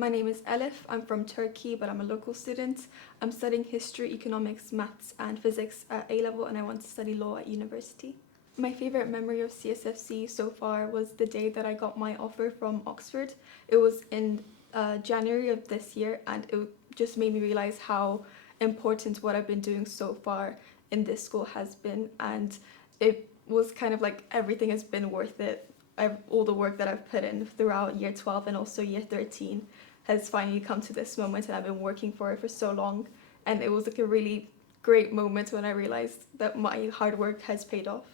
My name is Elif. I'm from Turkey, but I'm a local student. I'm studying history, economics, maths, and physics at A-level, and I want to study law at university. My favorite memory of CSFC so far was the day that I got my offer from Oxford. It was in January of this year, and it just made me realize how important what I've been doing so far in this school has been, and it was kind of like everything has been worth it. All the work that I've put in throughout year 12 and also year 13 has finally come to this moment, and I've been working for it for so long, and it was like a really great moment when I realized that my hard work has paid off.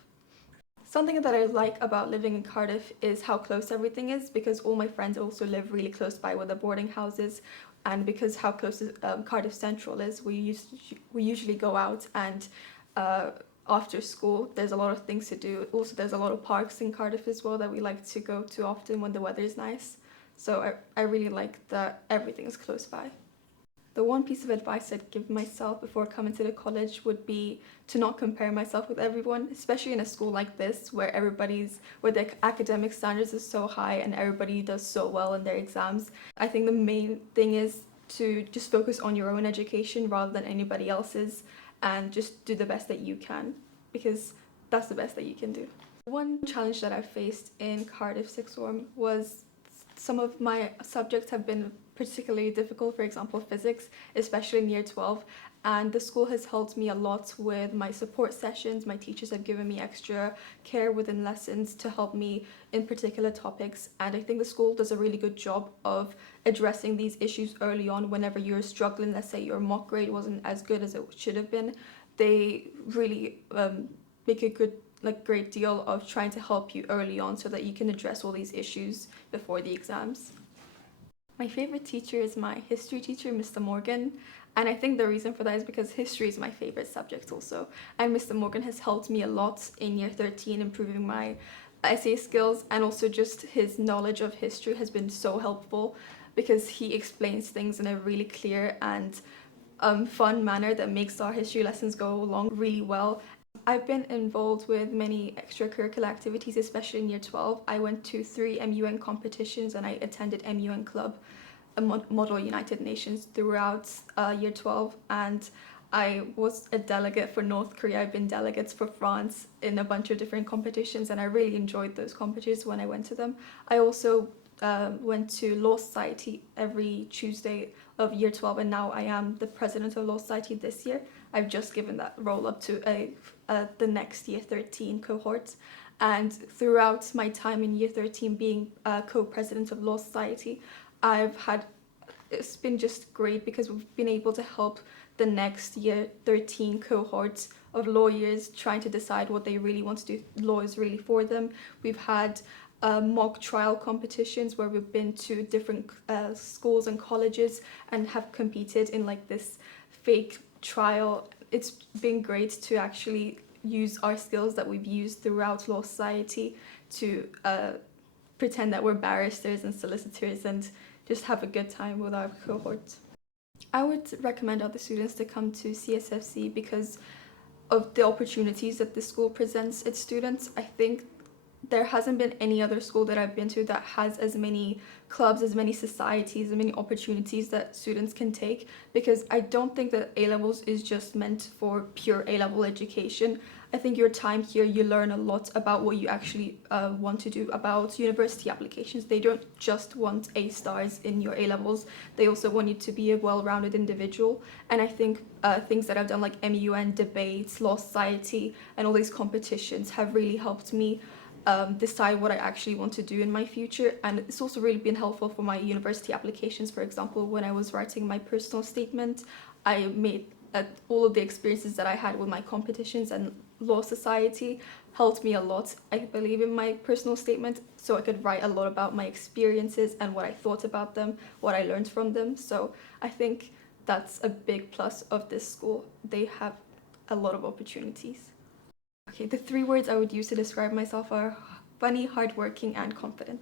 Something that I like about living in Cardiff is how close everything is, because all my friends also live really close by with the boarding houses, and because how close Cardiff Central is, we usually go out, and after school there's a lot of things to do. Also, there's a lot of parks in Cardiff as well that we like to go to often when the weather is nice. So I really like that everything is close by. The one piece of advice I'd give myself before coming to the college would be to not compare myself with everyone, especially in a school like this where the academic standards are so high and everybody does so well in their exams. I think the main thing is to just focus on your own education rather than anybody else's, and just do the best that you can, because that's the best that you can do. One challenge that I faced in Cardiff Sixth Form was some of my subjects have been particularly difficult, for example physics, especially in year 12, and the school has helped me a lot with my support sessions. My teachers have given me extra care within lessons to help me in particular topics, and I think the school does a really good job of addressing these issues early on. Whenever you're struggling, let's say your mock grade wasn't as good as it should have been, they really make a great deal of trying to help you early on so that you can address all these issues before the exams. My favorite teacher is my history teacher, Mr. Morgan, and I think the reason for that is because history is my favorite subject also, and Mr. Morgan has helped me a lot in year 13, improving my essay skills, and also just his knowledge of history has been so helpful because he explains things in a really clear and fun manner that makes our history lessons go along really well. I've been involved with many extracurricular activities, especially in year 12. I went to 3 MUN competitions and I attended MUN Club, a Model United Nations, throughout year 12, and I was a delegate for North Korea. I've been delegates for France in a bunch of different competitions, and I really enjoyed those competitions when I went to them. I also went to Law Society every Tuesday of year 12, and now I am the president of Law Society this year. I've just given that role up to the next year 13 cohort, and throughout my time in year 13 being co-president of Law Society, it's been just great because we've been able to help the next year 13 cohorts of lawyers trying to decide what they really want to do. Law is really for them. We've had mock trial competitions where we've been to different schools and colleges and have competed in like this fake trial. It's been great to actually use our skills that we've used throughout Law Society to pretend that we're barristers and solicitors and just have a good time with our cohort. I would recommend other students to come to CSFC because of the opportunities that the school presents its students. I think there hasn't been any other school that I've been to that has as many clubs, as many societies, as many opportunities that students can take, because I don't think that A-levels is just meant for pure A-level education. I think your time here, you learn a lot about what you actually want to do, about university applications. They don't just want A stars in your A-levels, they also want you to be a well-rounded individual. And I think things that I've done like MUN debates, Law Society, and all these competitions have really helped me decide what I actually want to do in my future, and it's also really been helpful for my university applications. For example, when I was writing my personal statement, I made all of the experiences that I had with my competitions and Law Society helped me a lot, I believe, in my personal statement, so I could write a lot about my experiences and what I thought about them, what I learned from them. So I think that's a big plus of this school. They have a lot of opportunities. Okay, the 3 words I would use to describe myself are funny, hardworking, and confident.